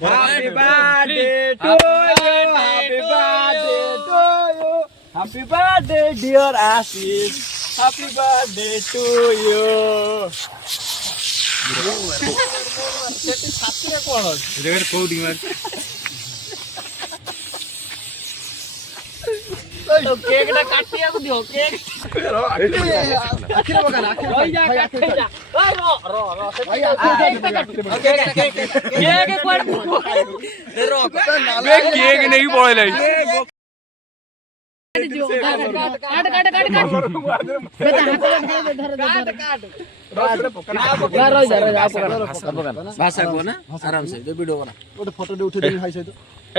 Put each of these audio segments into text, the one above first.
Happy birthday to you. Happy birthday to you. Happy birthday dear Asif. Happy birthday to you. ସେଠି ଛାତିରେ କଣ ଅଛି? Red କୋଉଠି ମାରି? ତ କେକ୍ ଟା କାଟିବାକୁ ଦିଅ କେକ୍। ଆଖିରେ ପକା ନା ଆଖିରେ। ରହି ଯା କାଟି ଯା। ର ଭାଇ କେକ୍ କୁଆଡେ? ବେ କେକ୍ ନେଇ ପଳେଇଲା।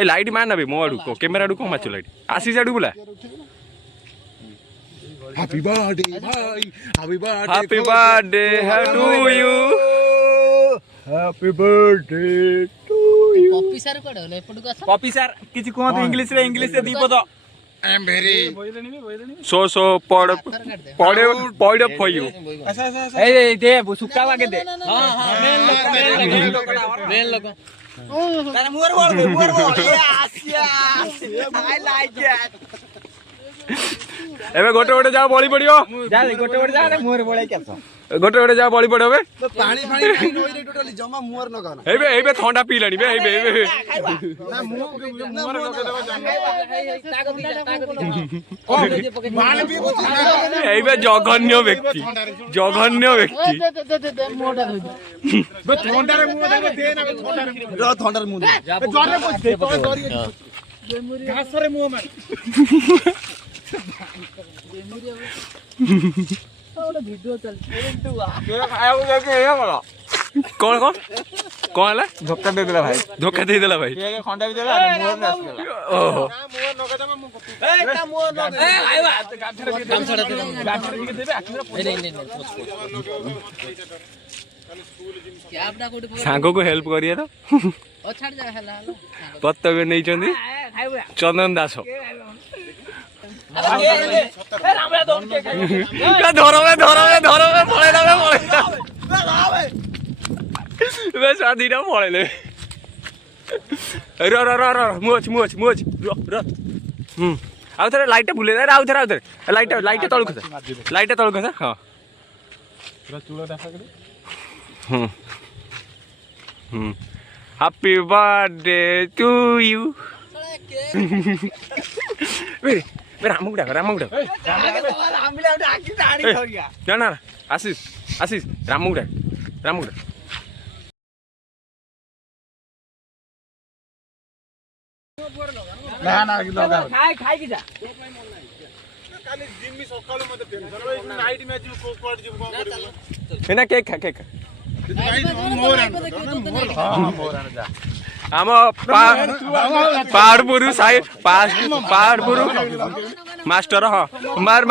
लाइट मार ना मो आड़ू को कैमेरा आड़ू कौन माचो लाइट आशीष आड़ू बोला हैप्पी बर्थडे भाई happy birthday to you happy birthday to you पप्पी सर कोड होले एपटु का पप्पी सर किछि कोन इंग्लिश रे दीपद आई एम वेरी सो पड़ फॉर यू ए दे सुक्का वाके दे हां मेन लोक तारा मुहर बोल आसिया आई लाइक इट एबे गोटे जाओ बळी पड़ियो जा गोटे जा मुहर बोळाई केस गोटे जा बळी पड़ो बे पानी नहीं रे टोटली जमा मुहर न गाना एबे ठंडा पी लानी बे एबे ना मुहर न पानी पी एबे जघन्य व्यक्ति बे ठंडा रे मुंह दे ना ठंडा रे मुंह दे जरे को घास रे मुंह मार वीडियो चल कौन है धोखा दे देला भाई खंडा भी देला मुंह में आस गेला ओहो मुंह नगा जमा मुंह ए ता मुंह नगा ए आइबा काम छड़ा दे गाठर के देबे आखिर नहीं क्या आपडा कोड सांगो को हेल्प करिए तो ओ छाड़ जा हला पत्तवे नहीं चंदी चंदन दास धरो पड़े शादीटा पड़े मुझ आउ थे लाइट बुले आउ थे लाइट तलु खसा हाँ happy birthday to you Ramu ना आशीष रामू खाई की जा काली जिम्मी सकाळू मते टेंशन नाइट मैच कोड जिम कोन करियो एना केक खा आम पहाड़पुर साइड पहाड़पुर मास्टर हाँ मार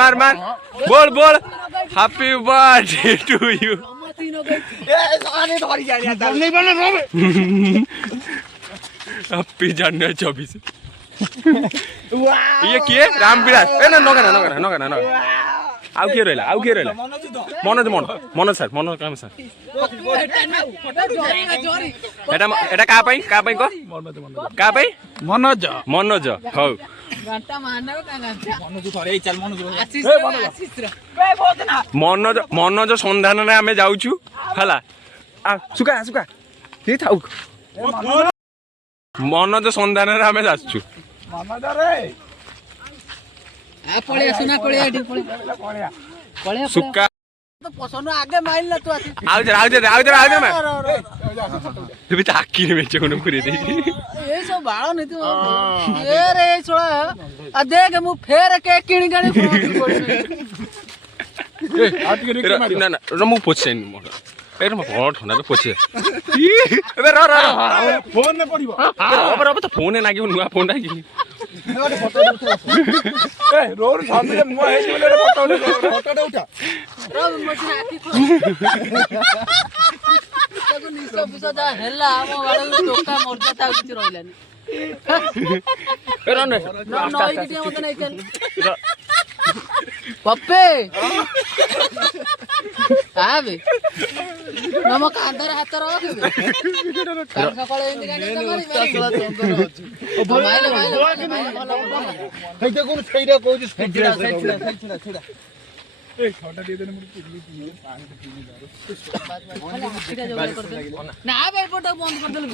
बोल happy birthday to you happy जनवरी 24 ये किए रामविलास ए ना नगना आउ किए रहला मनोज सर एटा का पई मनोज हौ घंटा मारना का घंटा मनोज थरे चल मनोज संधान रे आमे जाउछु हला आ सुका के थाउ मनोज संधान रे आमे जाछु मनोज रे आ पळे सुना पळे सुका तो पसंद आगे माइल ना तू आउ मैं तू तो आखी ने बेचे कोन पुरी दे ये सब बाळो नहीं तू ए रे छोड़ा आ देख मु फेर के किणी गणी ना मु पोछे ए रे बहुत ठंडा तो पोछे ए रा फोन में पड़िबो अब तो फोन नागियो नुआ फोन नागी ए रोड सामने मुआ हे बोले फोटो उठा रो मछना आखी खो ताको निसो बिसो जा हेला हम वाला टोका मरदा ता किछ रहिलानी ନଈ ଟିକେ ମତେ ନେଇ ଚାଲ ପପେ ଆବେ ନମ କାନ୍ଧରେ ହାତ ରଖିବେ ସକାଳେ ଏମିତି ଗାଡ଼ି ମାଇଲେ ଭଲ ସେଇଟା କୋଉ ସେଇଟା କହୁଛି ଛିଡ଼ା ନା ବେ ଏପଟେ ବନ୍ଦ କରିଦେଲୁ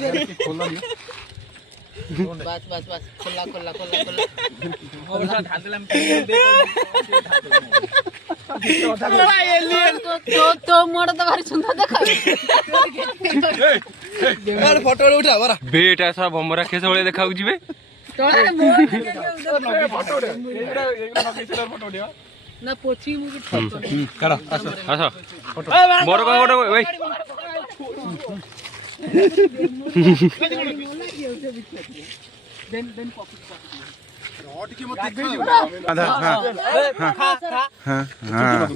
ବାସ୍ ଖୋଲା তো মোড় তো ভারি সুন্দর দেখা ଫଟୋ ଉଠା ବରା ବେଟା ସା ବମରା କେସ ଭଳିଆ ଦେଖାକୁ ଯିବେ ନା ପୋଛି ମୁଁ ଆସ ମୋର କଣ ଗୋଟେ ଭାଇ ହଁ